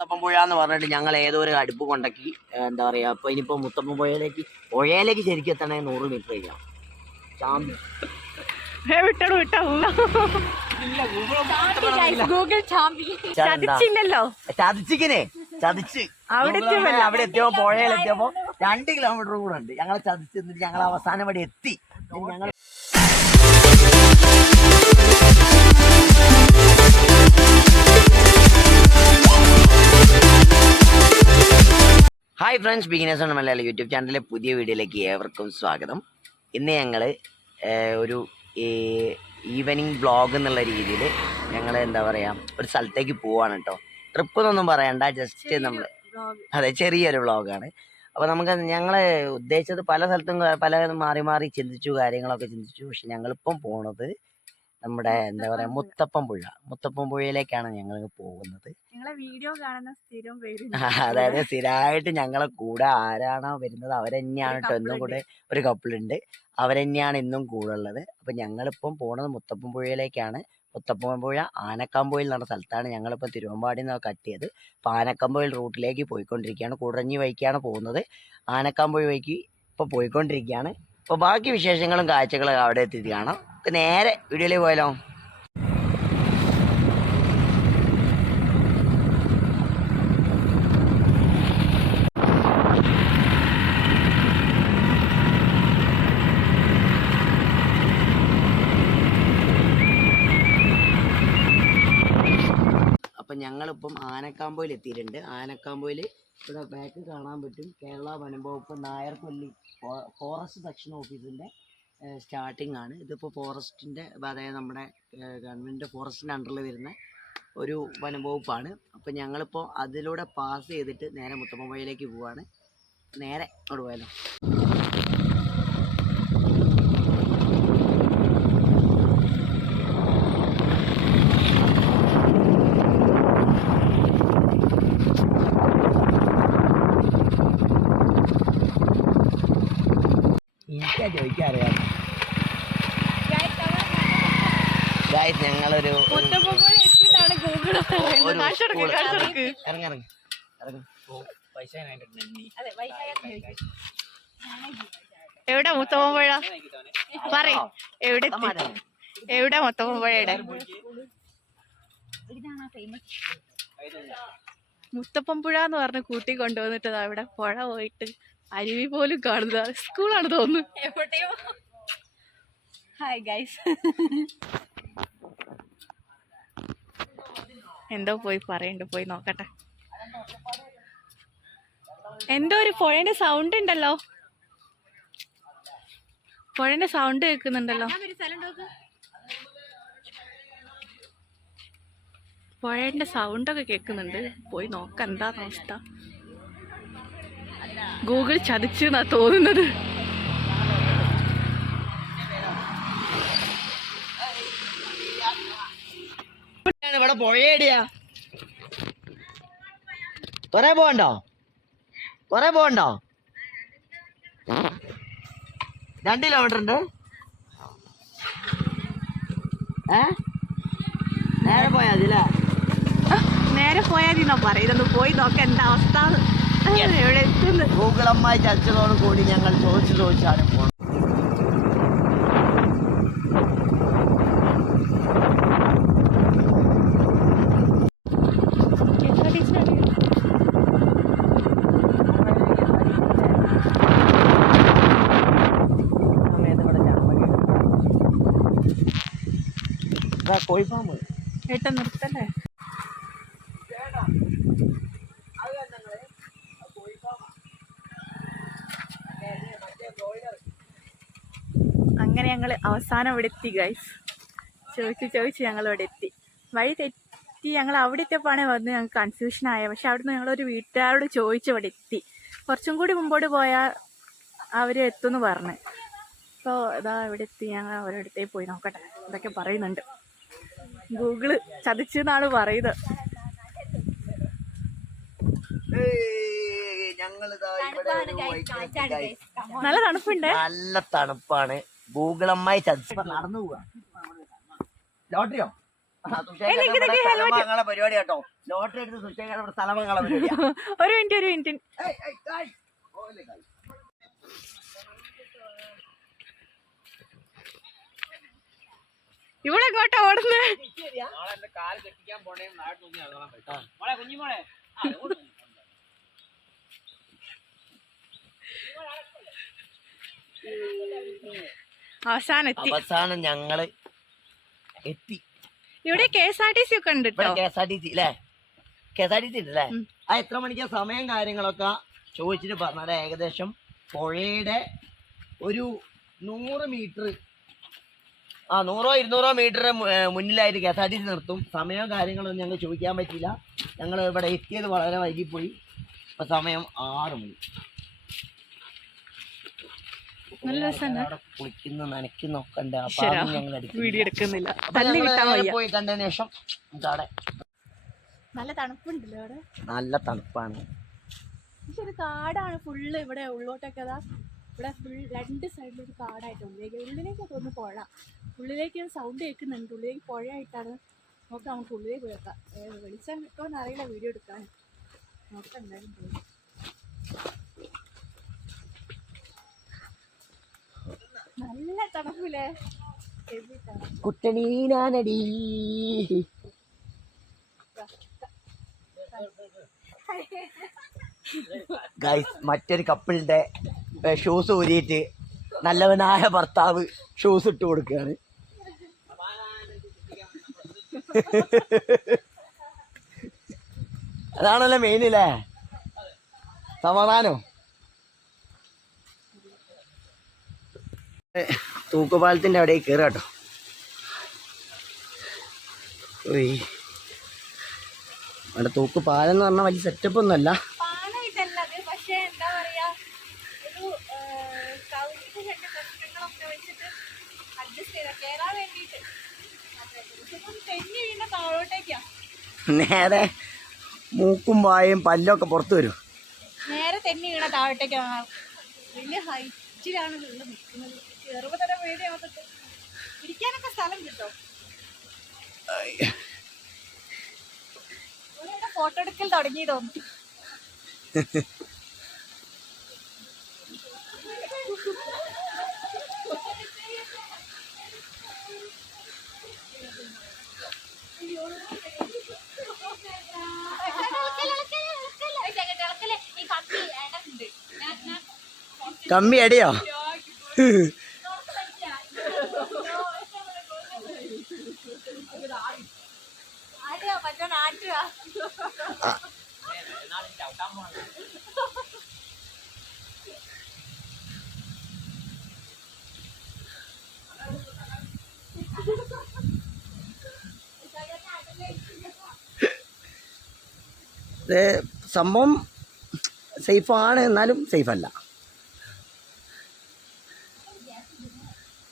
മുത്തപ്പൻ പുഴ എന്ന് പറഞ്ഞിട്ട് ഞങ്ങൾ ഏതോ ഒരു അടുപ്പ് കൊണ്ടാക്കി എന്താ പറയാ അപ്പൊ ഇനിയിപ്പോ മുത്തപ്പം പുഴയിലേക്ക് പുഴയിലേക്ക് ശരിക്കും എത്തണേ നൂറ് മീറ്റർ കഴിക്കണം ചാമ്പി. വിട്ടോ വിട്ടോ ഗൂഗിൾ ചാമ്പി ചതിച്ചില്ലല്ലോ. ചതിച്ചിക്കനെ ചതിച്ച്. അവിടെ അവിടെ എത്തിയപ്പോ രണ്ട് കിലോമീറ്റർ കൂടെ ഉണ്ട്. ഞങ്ങളെ ചതിച്ചെന്നിട്ട് ഞങ്ങൾ അവസാനം ഇവിടെ എത്തി. ഞങ്ങൾ hi friends beginners on Malayali YouTube ചാനലിലെ പുതിയ വീഡിയോയിലേക്ക് ഏവർക്കും സ്വാഗതം. ഇന്ന് ഞങ്ങൾ ഒരു ഈവനിങ് ബ്ലോഗ് എന്നുള്ള രീതിയിൽ ഞങ്ങൾ എന്താ പറയുക ഒരു സ്ഥലത്തേക്ക് പോവാണ് കേട്ടോ ട്രിപ്പ് എന്നൊന്നും പറയണ്ട ജസ്റ്റ് നമ്മൾ അതെ ചെറിയൊരു ബ്ലോഗാണ് അപ്പോൾ നമുക്ക് ഞങ്ങൾ ഉദ്ദേശിച്ചത് പല സ്ഥലത്തും പല മാറി മാറി ചിന്തിച്ചു കാര്യങ്ങളൊക്കെ ചിന്തിച്ചു. പക്ഷെ ഞങ്ങളിപ്പം പോണത് നമ്മുടെ എന്താ പറയാ മുത്തപ്പൻ പുഴ. മുത്തപ്പൻ പുഴയിലേക്കാണ് ഞങ്ങൾ പോകുന്നത്. വീഡിയോ കാണുന്ന സ്ഥിരം പേര് അതായത് സ്ഥിരമായിട്ട് ഞങ്ങളെ കൂടെ ആരാണോ വരുന്നത് അവരെന്നെയാണ് കേട്ടോ ഇന്നും കൂടെ ഒരു കപ്പിളുണ്ട് അവരെന്നെയാണ് ഇന്നും കൂടെ ഉള്ളത്. അപ്പൊ ഞങ്ങളിപ്പം പോണത് മുത്തപ്പൻ പുഴയിലേക്കാണ്. മുത്തപ്പം പുഴ ആനക്കാമ്പോയിൽ നടന്ന സ്ഥലത്താണ് ഞങ്ങളിപ്പോൾ തിരുവമ്പാടി നിന്ന് കട്ടിയത്. അപ്പോൾ ആനക്കാമ്പോയിൽ റൂട്ടിലേക്ക് പോയിക്കൊണ്ടിരിക്കുകയാണ്. കുടഞ്ഞി വഴിക്കാണ് പോകുന്നത്. ആനക്കാമ്പോയി വഴിക്ക് ഇപ്പോൾ പോയിക്കൊണ്ടിരിക്കുകയാണ്. അപ്പോൾ ബാക്കി വിശേഷങ്ങളും കാഴ്ചകളും അവിടെ എത്തിയിട്ട് കാണാം. നേരെ വീഡിയോയിലേക്ക് പോയാലോ? ഞങ്ങളിപ്പം ആനക്കാമ്പോയിൽ എത്തിയിട്ടുണ്ട്. ആനക്കാമ്പോയിൽ ഇവിടെ ബാക്ക് കാണാൻ പറ്റും. കേരള വനം വകുപ്പ് നായർകൊല്ലി ഫോറസ്റ്റ് സെക്ഷൻ ഓഫീസിന്റെ സ്റ്റാർട്ടിംഗ് ആണ്. ഇതിപ്പോൾ ഫോറസ്റ്റിന്റെ അതായത് നമ്മുടെ ഗവൺമെന്റ് ഫോറസ്റ്റിന്റെ അണ്ടറിൽ വരുന്ന ഒരു വനംവകുപ്പാണ്. അപ്പോൾ അപ്പം ഞങ്ങളിപ്പോൾ അതിലൂടെ പാസ് ചെയ്തിട്ട് നേരെ മുത്തമ്മ പോവാണ്. നേരെ അങ്ങോട്ട് പോയാലോ എനിക്കാ ചോദിക്കാറിയാം ഗായ്സ് ഞങ്ങളൊരു എത്തിയതാണ് ഗൂഗിൾ ഒരു കാശെടുക്ക് സ്കൂൾ- കാശെടുക്ക് ഇറങ്ങി ഇറങ്ങി ഇറങ്ങി. എവിടെ മുത്തമ്മപ്പുഴ പറ എവിടെ? എവിടെ മുത്തമ്മപ്പുഴയുടെ മുത്തപ്പൻപുഴ എന്ന് പറഞ്ഞ് കൂട്ടി കൊണ്ടുവന്നിട്ട് അവിടെ ഇവിടെ പുഴ പോയിട്ട് അരുവി പോലും കാണുന്നത്. സ്കൂളാണ് തോന്നുന്നു. ഹായ് ഗൈസ് എന്തോ പോയി പറയണ്ട് പോയി നോക്കട്ടെ. എന്തോ ഒരു പുഴയുടെ സൗണ്ട് ഉണ്ടല്ലോ. പുഴയുടെ സൗണ്ട് കേൾക്കുന്നുണ്ടല്ലോ. സൗണ്ട് ഒക്കെ കേൾക്കുന്നുണ്ട്. പോയി നോക്കാം എന്താ അവസ്ഥ. ഗൂഗിൾ ചതിച്ചു എന്നാ തോന്നുന്നത്. ഇവിടെ പുഴയടിയാ. കൊറേ പോണ്ടോ കൊറേ പോണ്ടോ രണ്ട് കിലോമീറ്റർ ഉണ്ട്. ഏ? നേരെ പോയാ മതില്ലേ നേരെ പോയാൽ മതി എന്നാ പറയുന്നത് പോയി നോക്ക എന്താ അവസ്ഥ. എവിടെ എത്തുന്നു? ഗൂഗിൾ അമ്മായി ചർച്ചകളോട് കൂടി ഞങ്ങൾ ചോദിച്ചു ചോദിച്ചാണ് പോണത്. ഏട്ടാ നിർത്തല്ലേ? അങ്ങനെ ഞങ്ങൾ അവസാനം ഇവിടെ എത്തി ഗൈസ് ചോദിച്ച് ചോദിച്ച് ഞങ്ങൾ ഇവിടെ എത്തി. വഴി തെറ്റി ഞങ്ങൾ അവിടെ എത്തിയപ്പോഴാണ് വന്ന് ഞങ്ങൾക്ക് കൺഫ്യൂഷൻ ആയ. പക്ഷെ അവിടുന്ന് ഞങ്ങളൊരു വീട്ടുകാരോട് ചോദിച്ച് ഇവിടെ എത്തി. കുറച്ചും കൂടി മുമ്പോട്ട് പോയാൽ അവർ എത്തുമെന്ന് പറഞ്ഞു. അപ്പോൾ ഇതാ ഇവിടെ എത്തി. ഞങ്ങൾ അവരുടെ അടുത്തേക്ക് പോയി നോക്കട്ടെ. ഇതൊക്കെ പറയുന്നുണ്ട്. ഗൂഗിൾ ചതിച്ചു എന്നാണ് പറയുന്നത് നല്ല തണുപ്പുണ്ട്. നല്ല തണുപ്പാണ്. ഗൂഗിൾ അമ്മായി ചതിച്ച്. നടന്നു പോവാ. ലോട്ടറിയോ? എനിക്കിതൊക്കെ helmet- സ്ഥലം പരിപാടി കേട്ടോ. ലോട്ടറി എടുത്ത് ഒരു മിനിറ്റ് ഒരു മിനിറ്റ്. അങ്ങോട്ട് ഓടുന്നേ? അവസാനം എത്തി അവസാനം ഞങ്ങൾ എത്തി. ഇവിടെ K S R T C ഒക്കെ ഉണ്ട് K S R T C അല്ലേ K S R T C ഉണ്ടല്ലേ. ആ എത്ര മണിക്കാ സമയം കാര്യങ്ങളൊക്കെ ചോദിച്ചിട്ട് പറഞ്ഞാൽ ഏകദേശം പുഴയുടെ ഒരു നൂറ് മീറ്റർ ആ നൂറോ ഇരുന്നൂറോ metre മുന്നിലായിട്ട് K S R T C നിർത്തും. സമയവും കാര്യങ്ങളൊന്നും ഞങ്ങൾ ചോദിക്കാൻ പറ്റില്ല ഞങ്ങൾ ഇവിടെ എത്തിയത് വളരെ വൈകിപ്പോയി. ഇപ്പൊ സമയം ആറ് മണി. അവിടെ കുളിക്കുന്നു നനയ്ക്കുന്നൊക്കെ ഉണ്ട്. അപ്പൊ ഞങ്ങൾ വീഡിയോ എടുക്കുന്നില്ല. പോയി കണ്ടതിന് ശേഷം ഇതവിടെ നല്ല തണുപ്പുണ്ടല്ലോ അവിടെ. നല്ല തണുപ്പാണ്. പക്ഷെ ഒരു കാടാണ് ഫുള്ള് ഇവിടെ ഉള്ളോട്ടൊക്കെ ഇവിടെ ഫുൾ രണ്ട് സൈഡിലും ഒരു കാടായിട്ട് ഉള്ളിലേക്ക് ഉള്ളിലേക്ക് തോന്നുന്നു പുഴ. ഉള്ളിലേക്ക് സൗണ്ട് കേൾക്കുന്നുണ്ട്. ഉള്ളിലേക്ക് പുഴയായിട്ടാണ് നോക്കാം നമുക്ക് ഉള്ളിലേക്ക് കേൾക്കാം വെളിച്ചം കിട്ടുമെന്ന് അറിയില്ല വീഡിയോ എടുക്കാൻ. നോക്കാം എന്തായാലും പോയി. നല്ല തണുപ്പില്ലേ? കുട്ടണീനാനടി കുട്ടനീനാനടി. ഗൈസ് മറ്റൊരു കപ്പിളിന്റെ ഷൂസ് ഊരിയിട്ട് നല്ലവനായ ഭർത്താവ് ഷൂസ് ഇട്ട് കൊടുക്കുകയാണ്. അതാണല്ലോ മെയിൻ അല്ലേ സമാധാനം. തൂക്കുപാലത്തിന്റെ അവിടെ കയറുക കേട്ടോ. അവിടെ തൂക്കുപാലം എന്ന് പറഞ്ഞാൽ വലിയ സെറ്റപ്പ് ഒന്നുമല്ല പാലമായിട്ടല്ല അത് പക്ഷേ എന്താ പറയാ ഒരു സൗണ്ട് രണ്ട് പ്രശ്നങ്ങളൊക്കെ വെച്ചിട്ട് അഡ്ജസ്റ്റ് ചെയ്ത കേറാൻ വേണ്ടിയിട്ട് അതെ. പക്ഷെ ഇപ്പം തെന്നി വീണ താഴോട്ടേക്കാ നേരെ മൂക്കും വായും പല്ലൊക്കെ പുറത്തു വരും. നേരെ തെന്നി വീണ താഴോട്ടേക്കാണ് വലിയ ഹൈറ്റിലാണ് നിൽക്കുന്നത്. ഇരിക്കാനൊക്കെ സ്ഥലം കിട്ടോ? ഫോട്ടോ എടുക്കൽ തുടങ്ങി തോന്നുന്നു കമ്മി അടിയോ സംഭവം സേഫാണ് എന്നാലും സേഫ്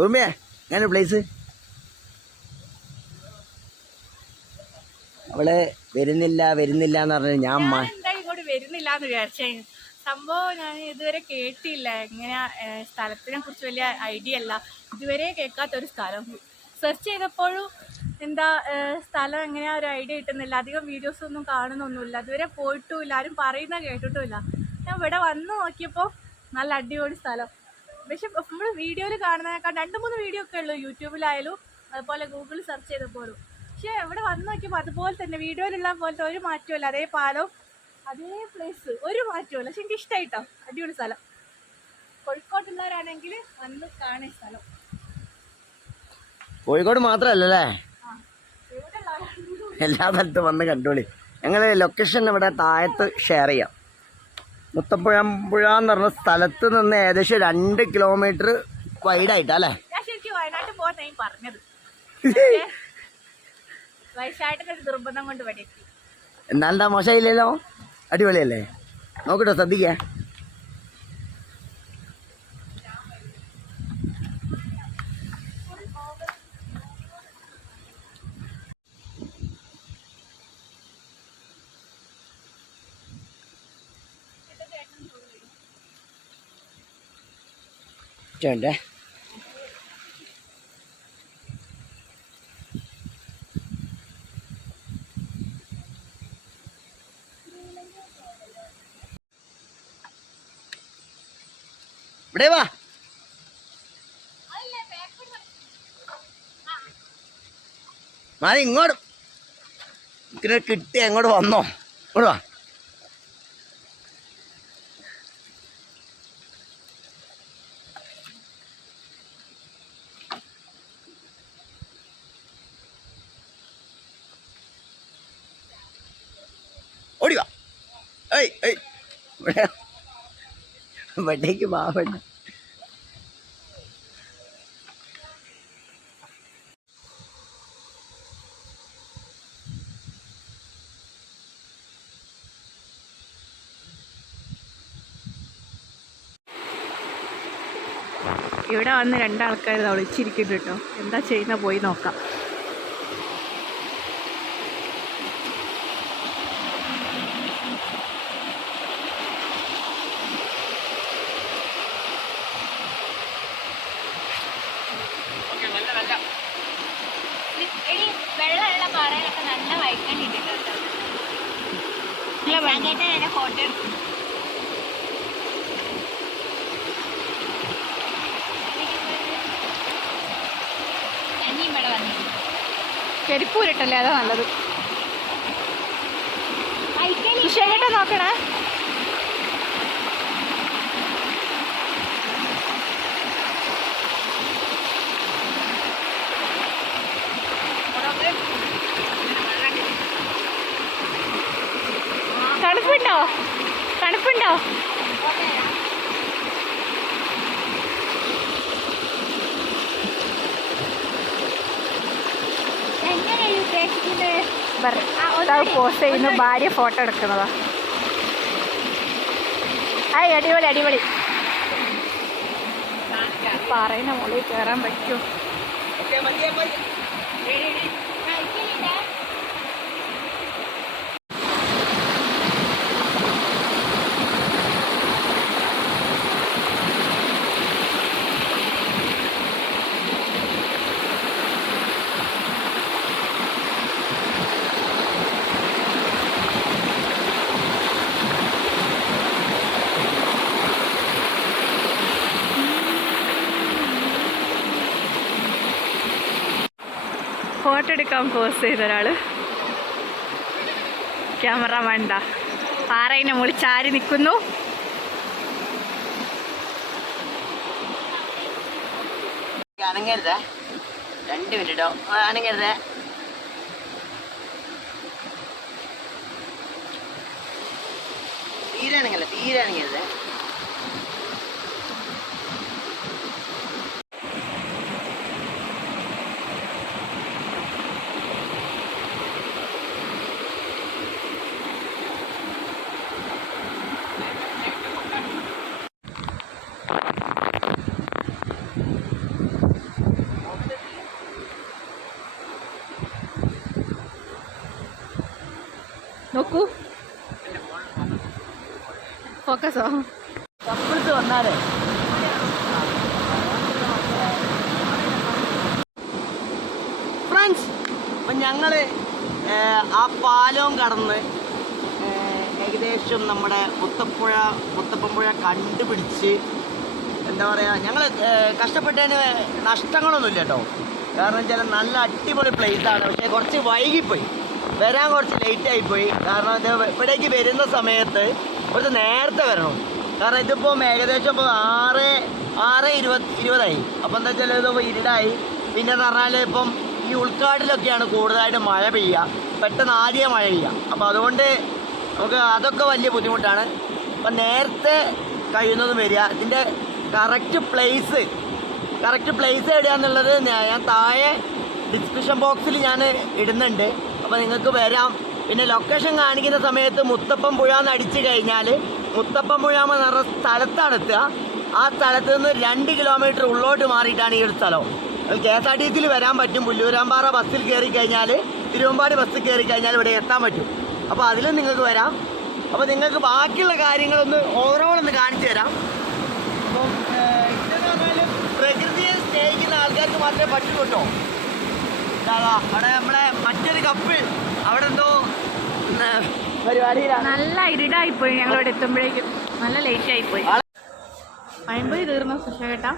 കുറുമ്പിയെ എങ്ങനെ പ്ലേസ് അവൾ വരുന്നില്ല വരുന്നില്ല എന്ന് പറഞ്ഞു ഞാൻ ഇങ്ങോട്ട് വരുന്നില്ല എന്ന് വിചാരിച്ചു. സംഭവം ഞാൻ ഇതുവരെ കേട്ടില്ല. എങ്ങനെയാ സ്ഥലത്തിനെ കുറിച്ച് വലിയ ഐഡിയ അല്ല. ഇതുവരെ കേൾക്കാത്ത ഒരു സ്ഥലം. സെർച്ച് ചെയ്തപ്പോഴും എന്താ സ്ഥലം എങ്ങനെയാ ഒരു ഐഡിയ കിട്ടുന്നില്ല. അധികം വീഡിയോസ് ഒന്നും കാണുന്നൊന്നുമില്ല. ഇതുവരെ പോയിട്ടുമില്ല. ആരും പറയുന്ന കേട്ടിട്ടുമില്ല. ഞാൻ ഇവിടെ വന്ന് നോക്കിയപ്പോൾ നല്ല അടിപൊളി സ്ഥലം. പക്ഷെ നമ്മൾ വീഡിയോയിൽ കാണുന്നതിനേക്കാൾ രണ്ട് മൂന്ന് വീഡിയോ ഒക്കെ ഉള്ളൂ യൂട്യൂബിലായാലും അതുപോലെ ഗൂഗിളിൽ സെർച്ച് ചെയ്ത പോലും പക്ഷെ ഇവിടെ വന്ന് നോക്കിയപ്പോൾ അതുപോലെ തന്നെ വീഡിയോയിലുള്ള പോലത്തെ ഒരു മാറ്റമില്ല അതേ പാലം അതേ പ്ലേസ് ഒരു മാറ്റമില്ല പക്ഷെ എനിക്ക് ഇഷ്ടമായിട്ടോ അടിപൊളി സ്ഥലം. കോഴിക്കോട്ടുള്ളവരാണെങ്കിൽ വന്ന് കാണേ സ്ഥലം. കോഴിക്കോട് മാത്രമല്ലല്ലേ? എല്ലാ സ്ഥലത്തും വന്ന് കണ്ടോളി. ഞങ്ങൾ ലൊക്കേഷൻ ഇവിടെ താഴത്ത് ഷെയർ ചെയ്യാം. മുത്തപ്പുഴമ്പുഴ എന്ന് പറഞ്ഞ സ്ഥലത്ത് നിന്ന് ഏകദേശം രണ്ട് കിലോമീറ്റർ വൈഡായിട്ടാ അല്ലേ? എന്നാലെന്താ മോശമായില്ലല്ലോ അടിപൊളിയല്ലേ? നോക്കട്ടോ ശ്രദ്ധിക്കേ. റെസ്റ്റോറന്റേ ഇവിടെ വാ. മാറി ഇങ്ങോട്ട്. കിട്ടി ഇങ്ങോട്ട് വന്നോ. ഇവിടെ വാ. ഇവിടേക്ക് പാവണ്ട ഇവിടെ വന്ന് രണ്ടാൾക്കാർ ഒളിച്ചിരിക്കുന്നു കേട്ടോ. എന്താ ചെയ്യുന്ന പോയി നോക്കാം ഓക്കെ നല്ല നല്ല എടി വെള്ളമുള്ള പാറയിലൊക്കെ നല്ല വൈക്കണ്ടിട്ടുണ്ട് കേട്ടോ ഫോട്ടോ ഇവിടെ വന്നിട്ടുണ്ട് ചെരുപ്പൂരിട്ടല്ലേ അതാ നല്ലത്. എങ്ങോട്ടാ നോക്കണേ. തണുപ്പുണ്ടോ? തണുപ്പുണ്ടോ? ഭർത്താവ് പോസ്റ്റ് ചെയ്യുന്നു. ഭാര്യ ഫോട്ടോ എടുക്കുന്നതാ. ആയി അടിപൊളി അടിപൊളി. പറയുന്ന മുകളിൽ കയറാൻ പറ്റുമോ? ഫോട്ടോ എടുക്കാൻ പോസ് ചെയ്ത ക്യാമറ വേണ്ട. പാറയിനെ മുകളിൽ ചാരി നിൽക്കുന്നു. അനങ്ങരുത്. രണ്ട് മിനിറ്റ് അനങ്ങരുത്. തീരെ അനങ്ങല്ല ഫോക്കസോ? കപ്പിൾസ് വന്നാലേ. ഫ്രണ്ട്സ് അപ്പം ഞങ്ങൾ ആ പാലവും കടന്ന് ഏകദേശം നമ്മുടെ മുത്തപ്പുഴ മുത്തപ്പമ്പുഴ കണ്ടുപിടിച്ച് എന്താ പറയുക ഞങ്ങൾ കഷ്ടപ്പെട്ടതിന് നഷ്ടങ്ങളൊന്നുമില്ല കേട്ടോ കാരണം വെച്ചാൽ നല്ല അടിപൊളി ആണ്. പക്ഷേ കുറച്ച് വൈകിപ്പോയി. വരാൻ കുറച്ച് ലേറ്റ് ആയിപ്പോയി. കാരണം ഇവിടേക്ക് വരുന്ന സമയത്ത് കുറച്ച് നേരത്തെ വരണം. കാരണം ഇതിപ്പോൾ ഏകദേശം ഇപ്പോൾ ആറ് ആറ് ഇരുപത് ഇരുപതായി. അപ്പോൾ എന്താ വെച്ചാൽ ഇതിപ്പോൾ ഇരുടായി. പിന്നെ എന്ന് പറഞ്ഞാൽ ഇപ്പം ഈ ഉൾക്കാട്ടിലൊക്കെയാണ് കൂടുതലായിട്ട് മഴ പെയ്യുക. പെട്ടെന്ന് ആദ്യം മഴ പെയ്യുക. അപ്പോൾ അതുകൊണ്ട് നമുക്ക് അതൊക്കെ വലിയ ബുദ്ധിമുട്ടാണ്. അപ്പം നേരത്തെ കഴിയുന്നതും വരിക. ഇതിന്റെ കറക്റ്റ് പ്ലേസ് കറക്റ്റ് പ്ലേസ് എവിടെയാണെന്നുള്ളത് ഞാൻ താഴെ ഡിസ്ക്രിപ്ഷൻ ബോക്സിൽ ഞാൻ ഇടുന്നുണ്ട്. അപ്പോൾ നിങ്ങൾക്ക് വരാം. പിന്നെ ലൊക്കേഷൻ കാണിക്കുന്ന സമയത്ത് മുത്തപ്പം പുഴ എന്ന് അടിച്ചു കഴിഞ്ഞാൽ മുത്തപ്പം പുഴ എന്ന് പറഞ്ഞ സ്ഥലത്താണ് എത്തുക. ആ സ്ഥലത്ത് നിന്ന് രണ്ട് കിലോമീറ്റർ ഉള്ളോട്ട് മാറിയിട്ടാണ് ഈ ഒരു സ്ഥലം. കെ എസ് ആർ ടി സിയിൽ വരാൻ പറ്റും. പുല്ലൂരാമ്പാറ ബസ്സിൽ കയറി കഴിഞ്ഞാൽ തിരുവമ്പാടി ബസ്സിൽ കയറി കഴിഞ്ഞാൽ ഇവിടെ എത്താൻ പറ്റും. അപ്പോൾ അതിലും നിങ്ങൾക്ക് വരാം. അപ്പോൾ നിങ്ങൾക്ക് ബാക്കിയുള്ള കാര്യങ്ങളൊന്ന് ഓവറോൾ ഒന്ന് കാണിച്ചു തരാം. അപ്പം ഇതെന്ന് പ്രകൃതിയെ സ്നേഹിക്കുന്ന ആൾക്കാർക്ക് മാത്രമേ പറ്റുള്ളൂ കേട്ടോ. അവിടെ നമ്മളെ മറ്റൊരു കപ്പിൾ അവിടെ പരിപാടിയിലാണ്. നല്ല ഇരുടായിപ്പോയി ഞങ്ങൾ ഇവിടെ എത്തുമ്പോഴേക്കും. നല്ല ലേറ്റ് ആയിപ്പോയി പഴംപൊരി തീർന്നു സുഷ കേട്ടാ.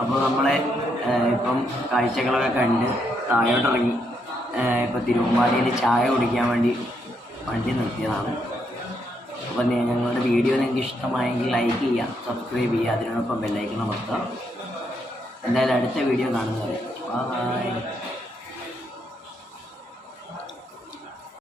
അപ്പോൾ നമ്മളെ ഇപ്പം കാഴ്ചകളൊക്കെ കണ്ട് താഴോട്ടിറങ്ങി. ഇപ്പോൾ തിരുവമ്പാടിയിൽ ചായ കുടിക്കാൻ വേണ്ടി വണ്ടി നിർത്തിയതാണ്. അപ്പോൾ ഞങ്ങളുടെ വീഡിയോ നിങ്ങൾക്ക് ഇഷ്ടമായെങ്കിൽ ലൈക്ക് ചെയ്യുക സബ്സ്ക്രൈബ് ചെയ്യുക അതിനോടൊപ്പം ബെല്ലൈക്കൺ അമർത്തുക എന്തായാലും അടുത്ത വീഡിയോ കാണുന്നവരെ. ബൈ